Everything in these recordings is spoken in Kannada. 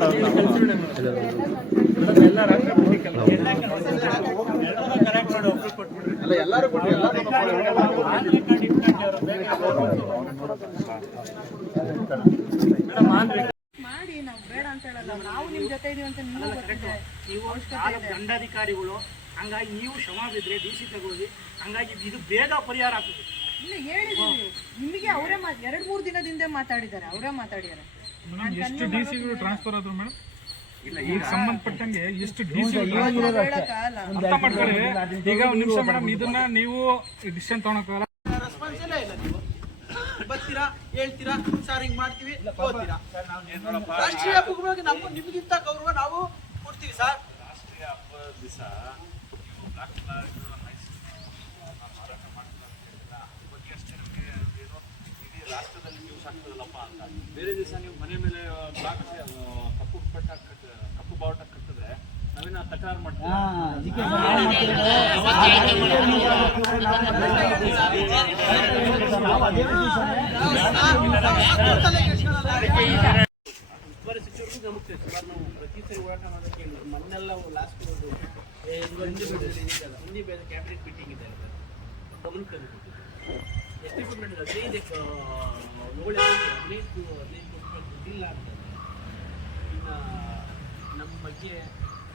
ಮಾಡೋರು ಅಲ್ಲ ಎಲ್ಲರೂ ಕೊಟ್ಟು ಎಲ್ಲರೂ ಮಾಡಿ ನಾವು ಬೇಡ ಅಂತ ಹೇಳಲ್ಲ. ನಾವು ನಿಮ್ ಜೊತೆ ಇದೀವಿ ಅಂತ ನೀವು ಗೊತ್ತಿದೆ. ನೀವು ದಂಡಾಧಿಕಾರಿಗಳು ಹಂಗಾಗಿ ನೀವು ಶ್ರಮ ಬಿದ್ರೆ ಡಿ ಸಿ ತಗೊಳ್ಳಿ ಹಂಗಾಗಿ ಇದು ಬೇಗ ಪರಿಹಾರ ಆಗ್ತದೆ. ಇಲ್ಲ ಹೇಳಿದೀವಿ. ನಿಮಗೆ ಅವರೇ ಮಾತು ಎರಡ್ ಮೂರ್ ದಿನದಿಂದ ಮಾತಾಡಿದ್ದಾರೆ ಅವರೇ ಮಾತಾಡಿದ್ದಾರೆ. ಎಷ್ಟು ಡಿ ಸಿಗಳು ಟ್ರಾನ್ಸ್ಫರ್ ಆದ್ರು ಮೇಡಮ್ ಈಗ ಸಂಬಂಧಪಟ್ಟಂಗೆ ಎಷ್ಟು ಡಿ ಸಿ ಅರ್ಥ ಮಾಡ್ಕೊಳ್ಳಿ. ಈಗ ಒಂದು ನಿಮಿಷ ಮೇಡಮ್ ಇದನ್ನ ನೀವು ಡಿಸಿಷನ್ ತಗೊಳಕ್ಕಾಗಲ್ಲ. ರೆಸ್ಪಾನ್ಸ್ ಇಲ್ಲ ನೀವು. ಬರ್ತೀರಾ ಹೇಳ್ತೀರಾ ಸರ್ ಹಿಂಗ್ ಮಾಡ್ತೀವಿ ಹೋಗ್ತೀರಾ. ರಾಷ್ಟ್ರೀಯ ಹಬ್ಬಗಳಿಗೆ ನಮ್ಮ ನಿಮಗಿಂತ ಗೌರವ ನಾವು ಕೊಡ್ತೀವಿ ಸರ್ ರಾಷ್ಟ್ರೀಯ ಹಬ್ಬದ ದಿವಸ ನೀವು ಬ್ಲಾಕ್ ಮಾರಾಟ ಮಾಡ್ತೀರಾ ಅಂತ ಹೇಳಿಲ್ಲ ಅದ್ರ ಬಗ್ಗೆ ಅಷ್ಟೇ ನಮಗೆ ಏನೋ ಇಡೀ ರಾಷ್ಟ್ರದಲ್ಲಿ ನೀವು ಆಗ್ತದಲ್ಲಪ್ಪ ಅಂತ ಬೇರೆ ದಿವಸ ನೀವು ಮನೆ ಮೇಲೆ ಬ್ಲಾಕ್ ಕಪ್ಪು ಪಟ್ಟ ಕಟ್ಟ ಕಪ್ಪು ಬಾವುಟ ಕಟ್ಟಿದ್ರೆ ನಾವೇನ ತಕರಾರು ಮಾಡ್ತೀವಿ ಸಚಿವರಿಗೂ ಗಮನಿಸ್ತೇವೆ ಸುಮಾರು ನಾವು ಪ್ರತಿ ಸರಿ ಹೋರಾಟ ಮಾಡೋದಕ್ಕೆ ಮೊನ್ನೆಲ್ಲ ಲಾಸ್ಟ್ ಹಿಂದಿ ಬೇರೆ ಕ್ಯಾಬಿನೆಟ್ ಮೀಟಿಂಗ್ ಇದೆ ಗಮನಕ್ಕೆ ಹದಿನೈದು ಹದಿನೈದು ಕೊಟ್ಟಿಲ್ಲ ಅಂತ ಇನ್ನು ನಮ್ಮ ಬಗ್ಗೆ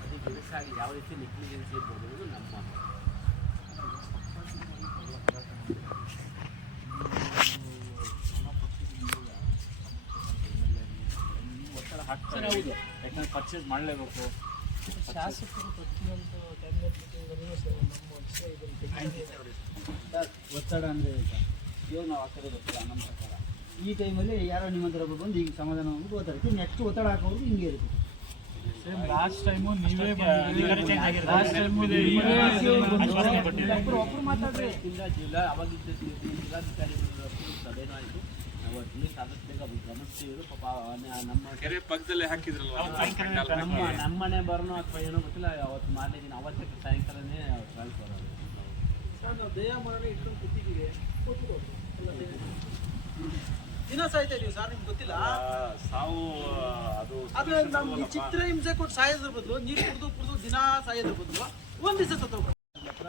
ಅದು ಬೆಳೆಸಾಗಿ ಯಾವ ರೀತಿ ನೆಗ್ಲಿಜೆನ್ಸಿ ಅನ್ನೋದು ನಮ್ಮ ಒತ್ತಡ ಹಾಕ್ತಾರೆ ಯಾಕಂದ್ರೆ ಪರ್ಚೇಸ್ ಮಾಡಲೇಬೇಕು ಶಾಸಕರು ಪ್ರತಿಯೊಂದು ಕ್ಯಾಬಿನೆಟ್ ಒತ್ತಡ ಅಂದರೆ ಇವಾಗ ನಾವು ಹಾಕೋದೇ ಗೊತ್ತಿಲ್ಲ ನಮ್ಮ ಪ್ರಕಾರ. ಈ ಟೈಮಲ್ಲಿ ಯಾರೋ ನಿಮ್ಮ ಹತ್ರ ಒಬ್ಬರು ಬಂದು ಈಗ ಸಮಾಧಾನ ಮಾಡ್ಬಿಟ್ಟು ಓದ್ತಾರೆ ನೆಕ್ಸ್ಟ್ ಒತ್ತಡ ಹಾಕೋದು ಹಿಂಗೆ ಇರುತ್ತೆ. ಲಾಸ್ಟ್ ಟೈಮು ನೀವೇ ಲಾಸ್ಟ್ ಟೈಮು ಒಬ್ಬರು ಮಾತಾಡ್ರಿ ಇಂದ ಜಿಲ್ಲಾ ಅವಾಗಿದ್ದ ಸಭೆನೂ ಆಯಿತು. ನಾವು ಅಟ್ಲೀಸ್ಟ್ ಆದಷ್ಟು ಬೇಗ ಅದು ಗಮನಿಸ್ತೀವಿ ಪಾಪ ನಮ್ಮ ಕೆರೆ ಪಕ್ಕದಲ್ಲೇ ಹಾಕಿದ್ರಲ್ವಾ? ನಮ್ಮ ನಮ್ಮನೆ ಬರೋನು ಅಥವಾ ಏನೋ ಗೊತ್ತಿಲ್ಲ ಅವತ್ತು ಮಾರನೇ ದಿನ ಅವತ್ತೇ ಸಾಯಂಕಾಲನೇ ಟ್ರಾನ್ಸ್ಫರ್ ಸರ್ ನಾವು ದಯ ಮರಣ ಇಟ್ಕೊಂಡು ಕೂತಿದ್ದೀವಿ. ದಿನ ಸಾಯ್ತಾ ಇದೀವಿ ಸರ್ ನಿಮ್ಗೆ ಗೊತ್ತಿಲ್ಲ? ಸಾವು ಅದು ಆದ್ರೆ ನಮ್ಗೆ ಚಿತ್ರ ಹಿಂಸೆ ಕೊಟ್ಟು ಸಾಯೋದ್ರ ಬದಲು ನೀರು ಕುಡಿದು ಕುಡಿದು ದಿನ ಸಾಯೋದ್ರ ಬದಲು ಒಂದು ದಿವಸ ಸತ್ತೋಗ್ಬೇಕು ಹತ್ರ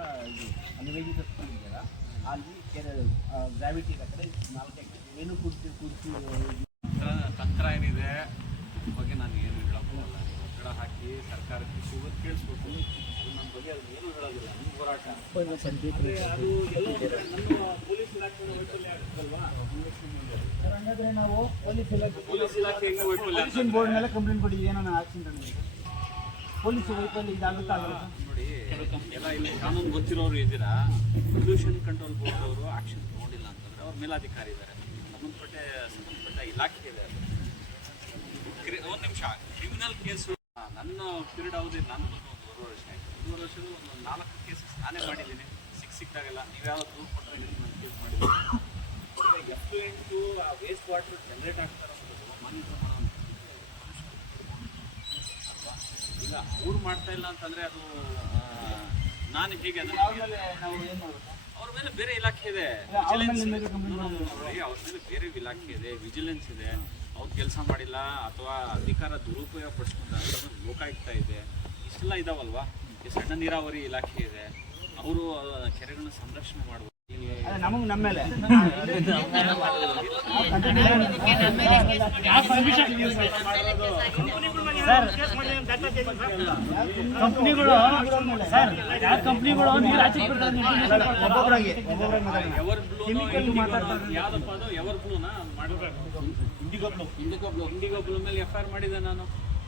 ಅನಿವೇದಿತ ಸ್ಕೂಲ್ ಇದೆಯಲ್ಲ ಅಲ್ಲಿ ಕೆರೆ ಗ್ರಾವಿಟಿ ಇರೋ ಕಡೆ ನಾಲ್ಕೈದು ಏನು ಕುರ್ತಿ ಕುರ್ತಿ ತಂತ್ರ- ಏನಿದೆ ಬಗ್ಗೆ ನಾನು ಏನು ಹೇಳಕ್ಕೂ ಒತ್ತಡ ಹಾಕಿ ಸರ್ಕಾರಕ್ಕೆ ಇವತ್ತು ಕೇಳಿಸ್ಬೇಕು ಅದು ನಮ್ಮ ಬಗ್ಗೆ ಅದು ಏನು ಹೇಳೋದಿಲ್ಲ. ಆಗುತ್ತಲ್ವಾ ಹಂಗಾದ್ರೆ ನಾವು ಪೊಲೀಸ್ ಇಲಾಖೆ ಬೋರ್ಡ್ ಮೇಲೆ ಕಂಪ್ಲೇಂಟ್ ಕೊಟ್ಟಿದ್ದೀವಿ ಏನೋ ಆಕ್ಸಿಡೆಂಟ್ ಪೊಲೀಸ್ ವೈಫಲ್ಯ ಇದಾಗುತ್ತಾ ನೋಡಿ ಎಲ್ಲ ಇಲ್ಲಿ ಕಾನೂನು ಗೊತ್ತಿರೋರು ಇದ್ದೀರಾ? ಪೊಲ್ಯೂಷನ್ ಕಂಟ್ರೋಲ್ ಬೋರ್ಡ್ ಅವರು ಆಕ್ಷನ್ ತಗೊಂಡಿಲ್ಲ ಅಂತಂದ್ರೆ ಅವ್ರ ಮೇಲಾಧಿಕಾರಿ ಇದ್ದಾರೆ ಸಂಬಂಧಪಟ್ಟ ಸಂಬಂಧಪಟ್ಟ ಇಲಾಖೆ ಇದೆ. ಒಂದು ನಿಮಿಷ ಕ್ರಿಮಿನಲ್ ಕೇಸು ನನ್ನ ಪೀರಿಯಡ್ ಅವಧಿ ನಾನು ಗೌರವ ಒಂದು ವರ್ಷ ವರ್ಷದ ಒಂದು ನಾಲ್ಕು ಕೇಸಸ್ ನಾನೇ ಮಾಡಿದ್ದೀನಿ. ಸಿಕ್ಸ್ ಸಿಕ್ಕಾಗೆಲ್ಲ ನೀವು ಯಾವ ಪ್ರೂಫ್ ಕೊಟ್ಟರೆ ನಾನು ಕೇಸ್ ಮಾಡಿದ್ದೀನಿ. ಎಫ್ ಟು ಎಂಟು ಆ ವೇಸ್ಟ್ ವಾಟರ್ ಜನ್ರೇಟ್ ಆಗ್ತಾರೆ ಇಲ್ಲ ಅವ್ರು ಮಾಡ್ತಾ ಇಲ್ಲ ಅಂತಂದ್ರೆ ಅದು ನಾನು ಹೇಗೆ ಅದನ್ನ ನಾವು ಏನು ಮಾಡ್ಬೇಕು? ಅವ್ರ ಮೇಲೆ ಬೇರೆ ಇಲಾಖೆ ಇದೆ. ಅವ್ರ ಮೇಲೆ ಬೇರೆ ಇಲಾಖೆ ಇದೆ ವಿಜಿಲೆನ್ಸ್ ಇದೆ. ಅವ್ರು ಕೆಲಸ ಮಾಡಿಲ್ಲ ಅಥವಾ ಅಧಿಕಾರ ದುರುಪಯೋಗ ಪಡಿಸ್ಕೊಂಡ್ರೆ ಲೋಕಾಯುಕ್ತ ಇದೆ. ಇಷ್ಟೆಲ್ಲ ಇದಾವಲ್ವಾ? ಈ ಸಣ್ಣ ನೀರಾವರಿ ಇಲಾಖೆ ಇದೆ ಅವರು ಕೆರೆಗಳನ್ನ ಸಂರಕ್ಷಣೆ ಅದೇ ನಮಗೆ ನಮ್ಮ ಮೇಲೆ ಕಂಪ್ನಿಗಳು ಸರ್ ಯಾವ ಕಂಪ್ನಿಗಳು ನೀರು ಆಚೆ ಬಿಡ್ತಾರೆ ಯಾವ್ದಪ್ಪ ಅದು ಎವರ್ ಬ್ಲೂನ ಮಾಡಬೇಕು ಇಂಡಿಗೋಬ್ಲು ಇಂಡಿಗೋಬ್ಲು ಇಂಡಿಗೋಬ್ಲು ಮೇಲೆ ಎಫ್ ಐ ಆರ್ ಮಾಡಿದೆ ನಾನು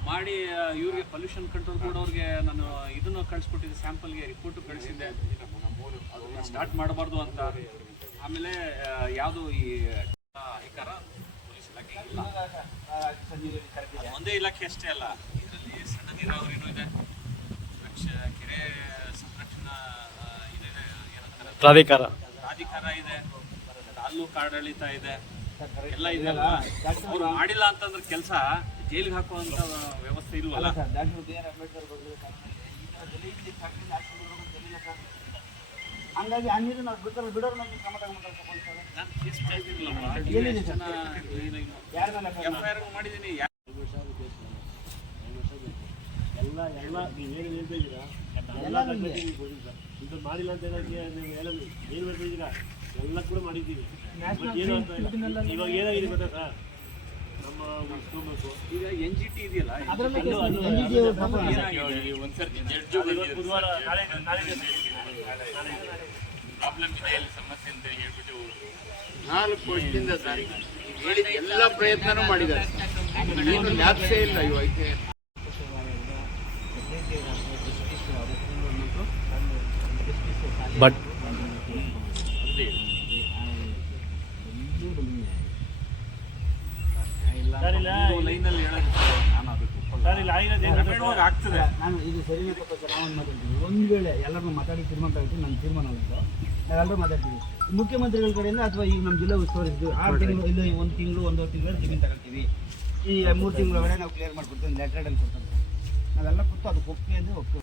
ಮಾಡಿ ಇವ್ರಿಗೆ ಪೊಲ್ಯೂಷನ್ ಕಂಟ್ರೋಲ್ ಬೋರ್ಡ್ ಅವ್ರಿಗೆ ನಾನು ಇದನ್ನು ಕಳಿಸ್ಕೊಟ್ಟಿದ್ದೆ ಸ್ಯಾಂಪಲ್ಗೆ ರಿಪೋರ್ಟ್ ಕಳಿಸಿದ್ದೆ. ಸ್ಟಾರ್ಟ್ ಮಾಡಬಾರ್ದು ಅಂತ. ಆಮೇಲೆ ಯಾವುದು ಈ ಅಧಿಕಾರ ಪೊಲೀಸ್ ಇಲಾಖೆ ಇಲ್ಲ. ಒಂದೇ ಇಲಾಖೆ ಅಷ್ಟೇ ಅಲ್ಲ. ಇದರಲ್ಲಿ ಸಣ್ಣ ನೀರಾವರಿನೂ ಇದೆ. ರಕ್ಷ ಕೆರೆ ಸಂರಕ್ಷಣಾ ಇದೆ ಪ್ರಾಧಿಕಾರ. ಪ್ರಾಧಿಕಾರ ಇದೆ. ತಾಲೂಕು ಆಡಳಿತ ಇದೆ. ಎಲ್ಲ ಇದೆಲ್ಲ ಅಲ್ವಾ ಅವ್ರು ಮಾಡಿಲ್ಲ ಅಂತಂದ್ರೆ ಕೆಲಸ ಜೈಲಿಗೆ ಹಾಕುವಂತ ವ್ಯವಸ್ಥೆ ಇಲ್ವಲ್ಲ? ಹಂಗಾಗಿ ಆ ನೀರು ನಾವು ಬಿಡ್ತಾರೆ ಬಿಡೋರು ನಮಗೆ. ಎಲ್ಲ ಐ ಆರ್ ಮಾಡಿದ್ದೀನಿ. ಎಲ್ಲ ನೀವೇನು ಹೇಳ್ತಾ ಇದ್ದೀರಾ? ಎಲ್ಲ ಹೋಗಿಲ್ಲ ಮಾಡಿಲ್ಲ ಅಂತ ಹೇಳಿ ನೀವು ಹೇಳೋದು ಏನು ಬರ್ತಿದ್ದೀರಾ ಎಲ್ಲ ಕೂಡ ಮಾಡಿದ್ದೀವಿ. ಬಟ್ ಏನು ಅಂತ ಇಲ್ಲ. ಇವಾಗ ಏನಾಗಿದೆ ಗೊತ್ತಾ ಸರ್? ನಮ್ಮ ಉಳಿಸ್ಕೊಬೇಕು ಈಗ ಎನ್ ಜಿ ಟಿ ಇದೆಯಲ್ಲ ಅದು- ಅದು- ಅದು ಇವತ್ತು ಬುಧವಾರ ನಾಳೆ ನಾಳೆ ನಾಲ್ಕು ವರ್ಷದಿಂದ ಸರ್ ಹೇಳಿದ ಎಲ್ಲ ಪ್ರಯತ್ನನೂ ಮಾಡಿದ್ದಾರೆ. ಏನು ಲ್ಯಾಬ್ಸೇ ಇಲ್ಲ ಇವಕ್ಕೆ ಬಟ್ ಸರ್ ಇಲ್ಲ ಲೈನಲ್ಲಿ ಹೇಳೋದು ನಾನು ಅದಕ್ಕೆ ಒಪ್ಪಲ್ಲ. ಸರ್ ಇಲ್ಲ ಆಗಿರೋದು ಏನು ಗೊತ್ತಾ ಸರ್? ಆಗ್ತದೆ. ನಾನು ಇದು ಸರಿನೇ ತಪ್ಪ ಸರ್. ಮಾತಾಡ್ತೀವಿ. ಒಂದು ವೇಳೆ ಎಲ್ಲರನ್ನೂ ಮಾತಾಡಿ ತೀರ್ಮಾನ ತಗೊಳ್ತೀವಿ ನನ್ನ ತೀರ್ಮಾನ ಉಂಟು ನಾವೆಲ್ಲರೂ ಮಾತಾಡ್ತೀವಿ. ಮುಖ್ಯಮಂತ್ರಿಗಳ ಕಡೆಯಿಂದ ಅಥವಾ ಈಗ ನಮ್ಮ ಜಿಲ್ಲಾ ಉಸ್ತುವಾರಿ ಇದ್ದು ಆರು ತಿಂಗಳು ಇಲ್ಲ ಒಂದು ತಿಂಗಳು ಒಂದೂವರೆ ತಿಂಗಳು ಜಮೀನು ತಗೊಳ್ತೀವಿ. ಈ ಮೂರು ತಿಂಗಳ ಒಳಗಡೆ ನಾವು ಕ್ಲಿಯರ್ ಮಾಡ್ಕೊಡ್ತೀವಿ ಲೆಟರ್ ಕೊಡ್ತಾರೆ. ನಾವೆಲ್ಲ ಕೂತು ಅದಕ್ಕೆ ಒಪ್ಪಿಗೆ ಅಂದರೆ ಒಪ್ಪಿಗೆ